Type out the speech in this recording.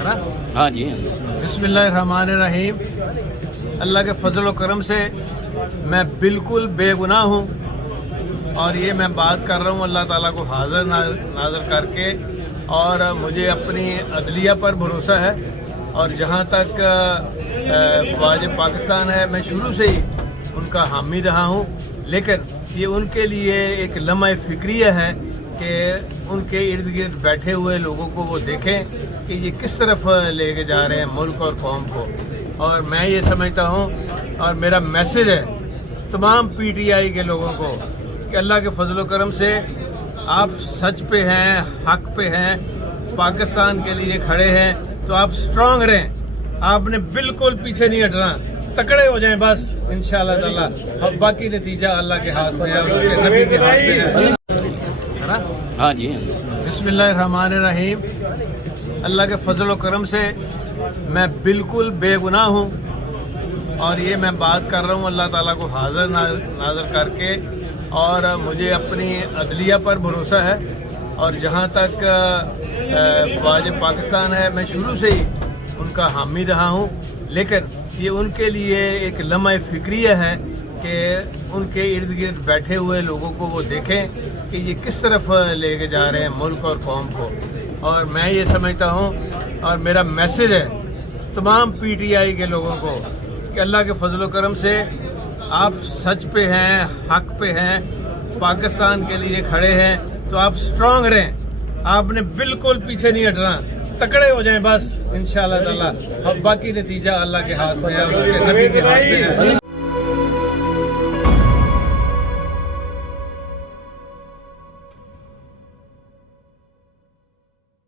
हाँ जी। बिस्मिल्लाहिर्रहमानिर्रहीम। अल्लाह के फजल व करम से मैं बिल्कुल बेगुनाह हूँ और ये मैं बात कर रहा हूँ अल्लाह ताला को हाजिर नाज़र करके, और मुझे अपनी अदलिया पर भरोसा है। और जहाँ तक फ़ौज पाकिस्तान है, मैं शुरू से ही उनका हामी रहा हूँ, लेकिन ये उनके लिए एक लम्हा फ़िक्रिया है कि उनके इर्द गिर्द बैठे हुए लोगों को वो देखें कि ये किस तरफ लेके जा रहे हैं मुल्क और कौम को। और मैं ये समझता हूँ और मेरा मैसेज है तमाम पीटीआई के लोगों को कि अल्लाह के फजल करम से आप सच पे हैं, हक पे हैं, पाकिस्तान के लिए खड़े हैं, तो आप स्ट्रांग रहें। आपने बिल्कुल पीछे नहीं हटना, तकड़े हो जाएं बस इंशाअल्लाह ताला। अब बाकी नतीजा अल्लाह के हाथ में है, उसके नबी के हाथ में है। हाँ जी। बिस्मिल्लाहिर्रहमानिर्रहीम। अल्लाह के फजल व करम से मैं बिल्कुल बेगुनाह हूँ और ये मैं बात कर रहा हूँ अल्लाह ताला को हाजिर नाज़र करके, और मुझे अपनी अदलिया पर भरोसा है। और जहाँ तक फ़ौज पाकिस्तान है, मैं शुरू से ही उनका हामी रहा हूँ, लेकिन ये उनके लिए एक लम्हा फ़िक्रिया है कि उनके इर्द गिर्द बैठे हुए लोगों को वो देखें कि ये किस तरफ लेके जा रहे हैं मुल्क और कौम को। और मैं ये समझता हूँ और मेरा मैसेज है तमाम पीटीआई के लोगों को कि अल्लाह के फजल करम से आप सच पे हैं, हक पे हैं, पाकिस्तान के लिए खड़े हैं, तो आप स्ट्रांग रहें। आपने बिल्कुल पीछे नहीं हटना, तकड़े हो जाएं बस इंशाअल्लाह ताला। अब बाकी नतीजा अल्लाह के हाथ में है, उसके नबी के हाथ में है।